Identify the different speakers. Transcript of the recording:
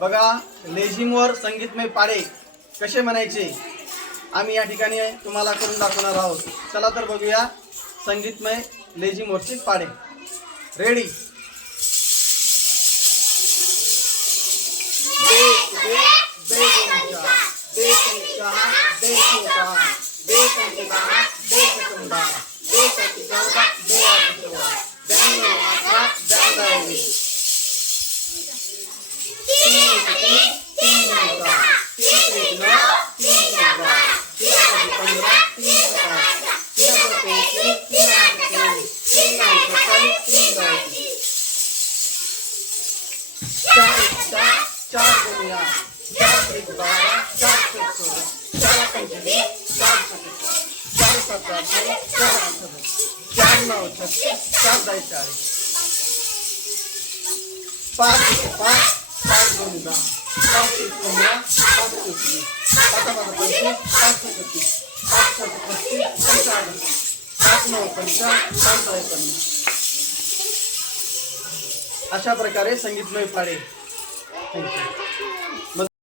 Speaker 1: बघा लेझिमवर संगीतमय पाडे कसे म्हणायचे आम्ही या ठिकाणी तुम्हाला करून दाखवणार आहोत चला तर बघूया संगीतमय लेझिमवरचे पाडे रेडी चार दुनिया चार चार चार चार चार चार नऊ छत्तीस चार दहा चाळीस पाच पाच पाच दोन दहा पाच एक पंधरा पाच एकवीस पाच पाच पंचवीस पाच छत्तीस पाच सात पस्तीस पाच अडतीस पाच नऊ पंचा पाच सहा पन्नास अशा प्रकारे संगीतमय पाडे. थँक्यू